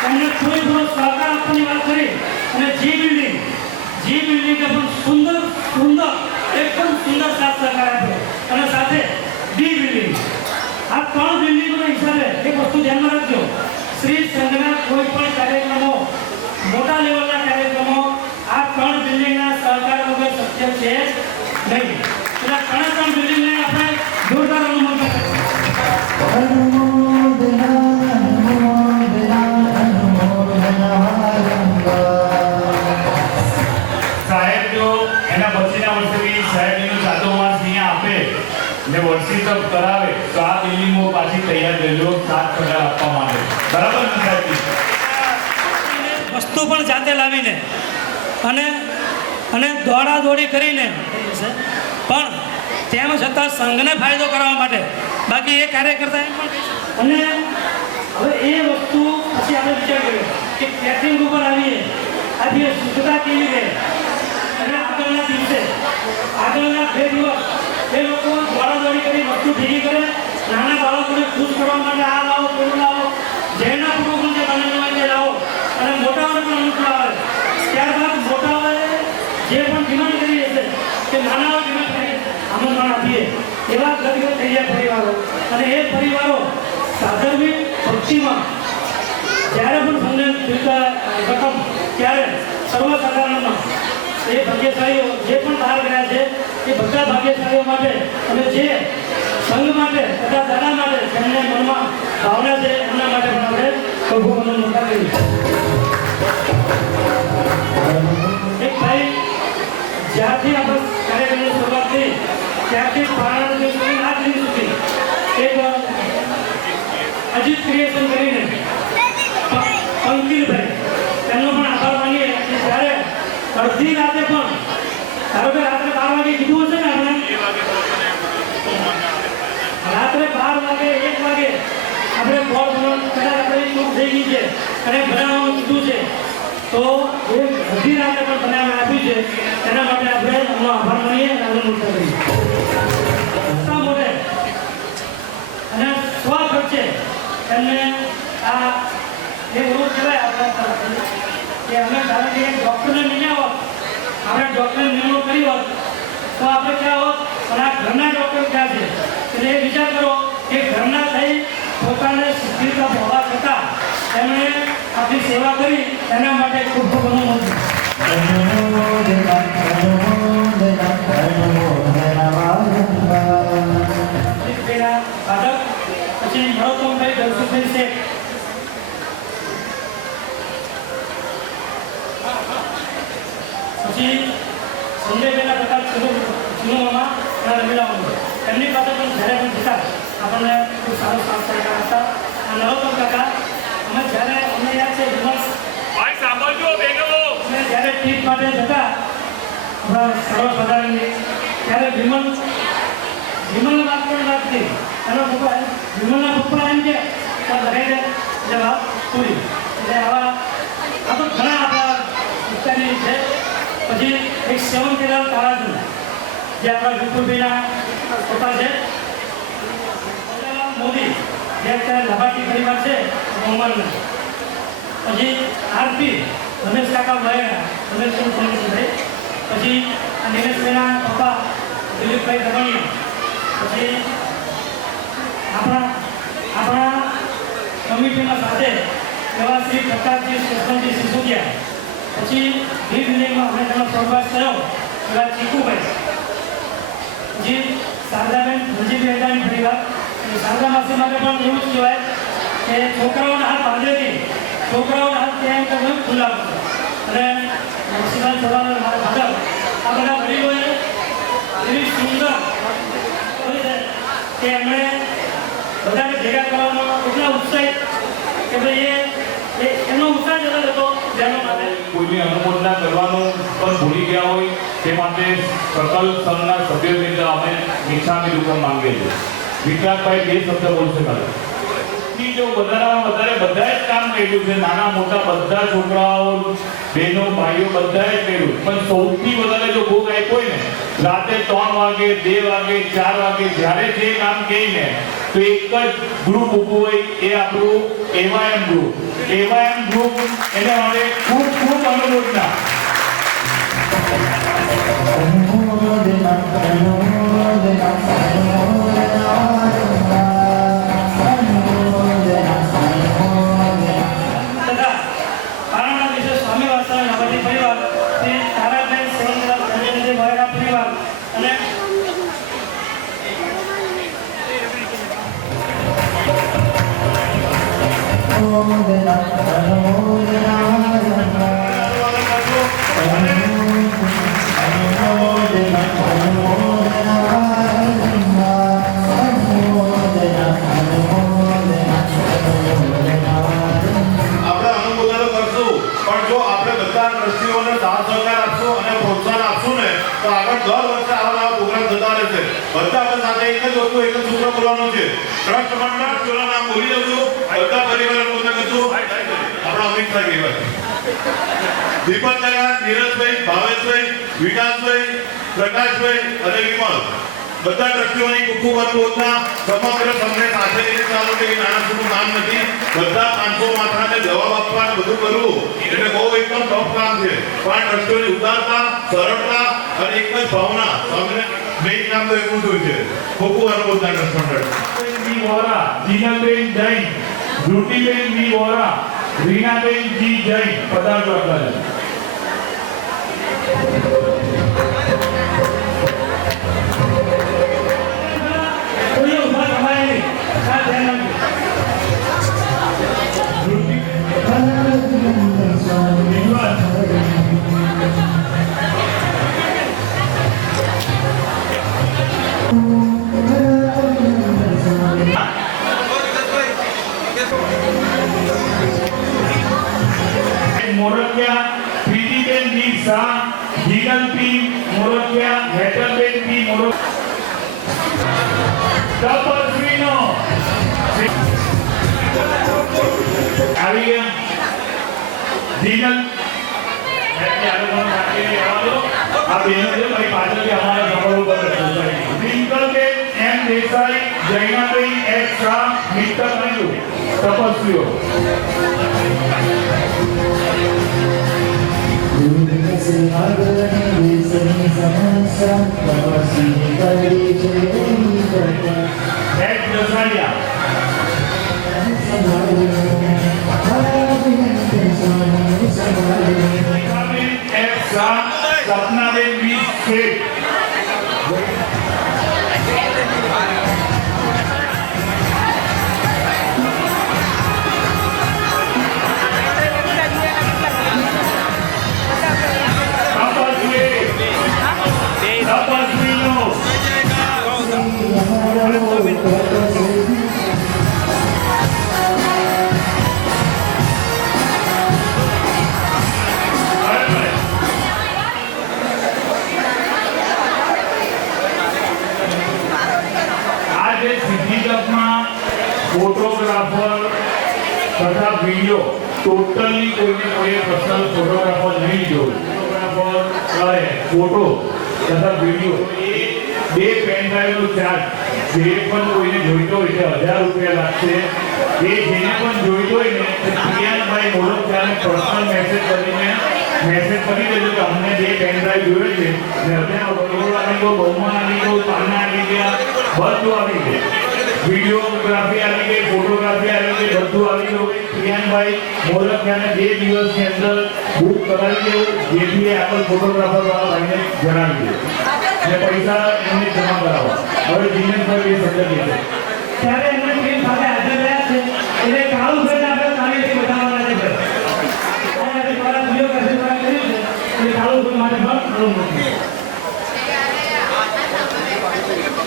તમને થોડો સહકાર આપવાની વાત કરી. અને જી બિલ્ડિંગે પણ સુંદર એકદમ સુંદર સાથ સહકાર આપ્યો. અને સાથે ડી બિલ્ડિંગ, આ 3 બિલ્ડિંગોના હિસાબે એક વસ્તુ ધ્યાનમાં રાખજો. શ્રી સંઘના કોઈ પણ કાર્યક્રમો, મોટા લેવલના કાર્યક્રમો આ 3 બિલ્ડિંગના સહકાર વગર શક્ય છે નહીં. એટલે 3 બિલ્ડિંગને આપણે જોરદાર અનુમોદન સાહેબ જો એના પછીના વર્ષે બી સાહેબ એનું 7મો માસ અહીંયા આપે ને વર્ષી તપ કરાવે તો આ બિલ્ડિંગો પાછી તૈયાર કરજો 7 પગાર આપવા માટે. બરાબર ને સાહેબ? વસ્તુ પણ જાતે લાવીને અને દોડાદોડી કરીને પણ તેમ છતાં સંઘને ફાયદો કરવા માટે, બાકી એ કાર્યકર્તા એમ પણ. અને હવે એ વસ્તુ પછી આપણે વિચાર કર્યો કે કેટરિંગ ઉપર આવીએ શુદ્ધતા કેવી રહે. અને આગળના 2 દિવસ એ લોકો દોડાદોડી કરી વસ્તુ ભેગી કરે. નાના બાળકોને ખુશ કરવા માટે આ લાવો, પેલું લાવો, જેના પૂર્વક જે બનેલું હોય તે લાવો. અને મોટાઓને પણ અનુકૂળ આવે. ત્યારબાદ મોટાઓએ જે પણ ડિમાન્ડ કરી હશે કે નાનાઓ ડિમાન્ડ કરી આમંત્રણ આપીએ એવા ગદગદ થઈ જાય પરિવારો. અને એ પરિવારો સાધર્મિક ભક્તિમાં જ્યારે પણ સંઘને જોઈતા રકમ ત્યારે સર્વસાધારણમાં એ ભાગ્યશાળીઓ જે પણ બહાર ગયા છે એ બધા ભાગ્યશાળીઓ માટે અને જે સંઘ માટે બધા દાદા માટે જેમને મનમાં ભાવના છે એમના માટે પણ આપણે પ્રભુઓનો મોટા કરીએ. એક ભાઈ જ્યારથી આપણે કાર્યક્રમની શરૂઆત કરી ત્યારથી પારણા સુધી આ દિન સુધી એક અજીત ક્રિએશન કરીને અંકિલભાઈ તેમનો પણ આભાર માનીએ કે જ્યારે અડધી રાતે પણ ધારો કે રાત્રે 12 વાગે કીધું હશે ને આપણે, રાત્રે 12 વાગે 1 વાગે આપણે બોલ કદાચ આપણે ચૂક થઈ ગઈ છે અને બનાવવાનું કીધું છે તો એ અડધી રાતે પણ બનાવવા આપ્યું છે. એના માટે આપણે એમનો આભાર માનીએ અને અનુમોદન કરીએ. મોટે અને સ્વખર્ચે એમને આ એવું કહેવાય આપણા કે અમે ધારો કે ડૉક્ટરને નિમ્યા હોત, આપણે ડૉક્ટરને નિમણૂક કરી હોત તો આપણે ક્યાં હોત, પણ આ ઘરના ડૉક્ટર ક્યાં છે. એટલે એ વિચાર કરો કે ઘરના થઈ પોતાને સિદ્ધિતા હોવા છતાં એમણે આપણી સેવા કરી. એના માટે ખૂબ ખૂબ અનુમોદન. સાધક પછી સંજયભાઈના પ્રકાર ચુનોમાં રમીલાવાનું એમની પાસે પણ જ્યારે પણ જતા આપણને ખૂબ સારો સાથ સહકાર હતા. નરોત્તમ કાકા અમે જ્યારે અમને યાદ છે વિમલ અમે જ્યારે ટ્રીપ માટે જતા આપણા સર્વ પધારીને ત્યારે વિમલની વાત પણ રાખતી એનો પપ્પા વિમલના પપ્પા એમ કે લગાઈ દે એટલે વાત પૂરી. એટલે આવા આ તો ઘણા આપણા વિસ્તારની છે. પછી એક સેવન કેરલ તારાજુ જે આપણા વિપુલભાઈના પપ્પા છે મોદી જે અત્યારે લાભાર્થી પરિવાર છે મુંબઈના. પછી આરપી રમેશ કાકા ભાઈ રમેશભાઈ પછી નિલેશભાઈના પપ્પા દિલીપભાઈ દમણિયા. પછી આપણા કમિટીના સાથે એવા શ્રી પ્રકાશજી સુખમજી સિસોદિયા. પછી ભીડ વિનયમાં આપણે તેનો પ્રવાસ થયો એવા ચીકુભાઈ. પછી શારદાબેન રજીભાઈ અદાણી પરિવાર. શારદા માસી માટે પણ એવું જ કહેવાય કે છોકરાઓના હાથ બાંધે નહીં, છોકરાઓના હાથ ત્યાં તમે ખુલ્લા કરો. અને નરસિંહભાઈ ચૌહાણ મારા ફાધર આ બધા વડીલોએ એવી સુંદર કરી છે કે એમણે બધાને ભેગા કરવામાં એટલા ઉત્સાહિત કે ભાઈ એનો ઉત્સાહ જતો હતો જેનો માટે કોઈની અનુમોદના કરવાનું પણ ભૂલી ગયા હોય તે માટે સકલ સંઘના સભ્યોને અમે નિશાની રૂપમ માંગીએ છીએ. વિક્રાંતભાઈ બે શબ્દ બોલશે ખાલી. જો વધારામાં વધારે બધા જ કામ કર્યું છે, નાના મોટા બધા છોકરાઓ બહેનો ભાઈઓ બધાએ કર્યું, પણ સૌથી વધારે જો ભોગ આપ્યો હોય ને રાતે 3 વાગે 2 વાગે 4 વાગે જ્યારે જે કામ કહીને તો એક જ ગ્રુપ ઊભું હોય એ આપણું એવાયએમ ગ્રુપ. એવાયએમ ગ્રુપ એને માટે ખૂબ ખૂબ અનુમોદના. ટ્રસ્ટ મંડળ ચોલા નામ બોલી જજો. બધા પરિવાર પોતે કરજો. આપણા અમિત સાહેબ દીપક કાકા, નીરજભાઈ, ભાવેશભાઈ, વિકાસભાઈ, પ્રકાશભાઈ અને વિમલ બધા ટ્રસ્ટીઓની ખૂબ અનુમોદના. સમગ્ર તમને સાથે લઈને ચાલો કે નાના છોકરું કામ નથી. બધા 500 માથાને જવાબ આપવા બધું કરવું એટલે બહુ એકદમ ટફ કામ છે. પણ ટ્રસ્ટીઓની ઉદારતા, સરળતા અને એક જ ભાવના તમને મેઇન કામ તો એવું જ હોય છે. ખૂબ અનુમોદના ટ્રસ્ટ મંડળ. વોરા, જીનલબેન જૈન, ધ્રુતિબેન વી વોરા, રીનાબેન જી જૈન પધારજો આપણા. કોઈ ઉભા થવાય નહીં. આ ધ્યાન મોરકિયા, પ્રીતિબેન વી શાહ, જીનલ પી મોરકિયા, હેટલબેન પી મોરકિયા. તપસ્વીનો આવી ગયા. જીનલ આ બહેનો છે ભાઈ પાછળથી અમારે સાંભળવું પડે. રિંકલબેન એમ દેસાઈ, જૈનાબેન એસ શાહ, મિસ્ટર મંજુ તપસ્વીઓ. Ed Rosalia. Sapna Ben V. State. તથા વિડીયો ટોટલી કોઈ પર્સનલ ફોટોગ્રાફર નહીં લીધો. ફોટોગ્રાફર ફોટો તથા વિડીયો એ 2 પેન ડ્રાઈવનો ચાર્જ જે પણ કોઈને જોઈતો હોય તે 1000 રૂપિયા લાગશે. એ જેને પણ જોઈતો હોય ને તે પ્રિયાનભાઈ મોલક ત્યારે પર્સનલ મેસેજ કરી દેજો કે અમને 2 પેન ડ્રાઈવ જોઈએ છે ને અત્યારે વડોળ આવી ગયો, બહુમાન આવી ગયો, પાના આવી ગયા, બધું આવી ગયું. વિડીયોગ્રાફી આવી ગઈ, ફોટોગ્રાફી આવી ગઈ, બધું આવી ગયું. પ્રિયાનભાઈ મોલક ત્યારે 2 દિવસની અંદર બુક કરાવી દેવું, જેથી આગળ ફોટોગ્રાફર વાળા ભાઈને જણાવી દે અને પૈસા એમને જમા કરાવો. હવે દિનેશભાઈ એ શબ્દ કીધે ત્યારે એમને ટીમ સાથે હાજર રહ્યા છે એટલે કાળું ભાઈને આપણે સારી રીતે બતાવવાના છે. અને આપણે દ્વારા વિડીયો કસરત કર્યું છે એટલે કાળું ભાઈ માટે પણ ઘણું મોટું.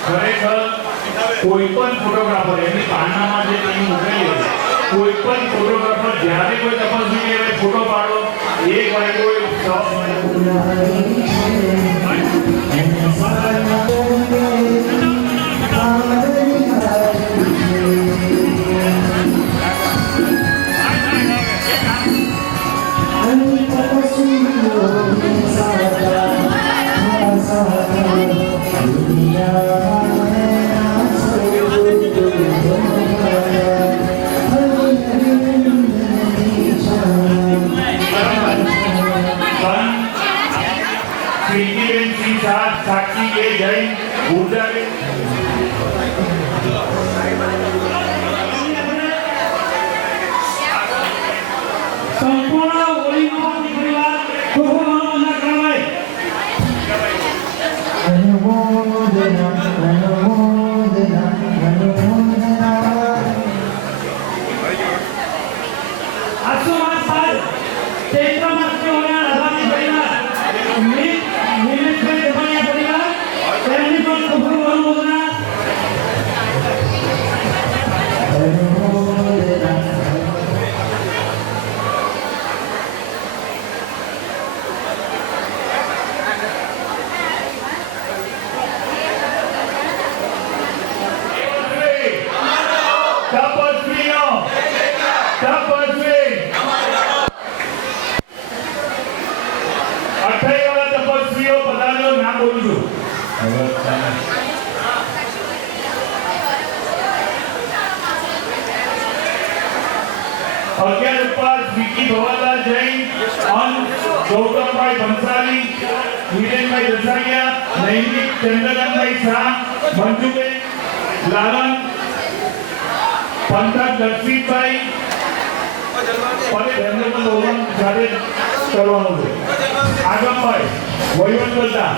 ખરેખર કોઈ પણ ફોટોગ્રાફર એની પાનામાં જે ટીમ મૂકેલી હોય, કોઈ પણ ફોટોગ્રાફર જ્યારે કોઈ તપસ્વી કહેવાય ફોટો પાડો, એક વાર કોઈ સાક્ષી કે જૈન ઉર્જા સંપૂર્ણ હોળીનો પરિવાર ખૂબ ના કરાય. આસો માસ બાદ ચૈત્ર માસની હોળીના રબાની પરિવાર નિલેશભાઈ દબાણિયા પરિવાર તેમની પણ ખૂબ ખૂબ અનુમોદના. તપસ્વીઓ પધારજો, ના બોલું છું. અગિયાર ઉપર વિકી ભવનલાલ જૈન, ગૌતમભાઈ ભંસાલી, વિરેનભાઈ દસારિયા, નૈમિક ચંદ્રકાંતભાઈ શાહ, મંજુબેન લાલન, પંથક દર્શિતભાઈ સાથે કરવાનું છે. આગમભાઈ વહીવટ કરતા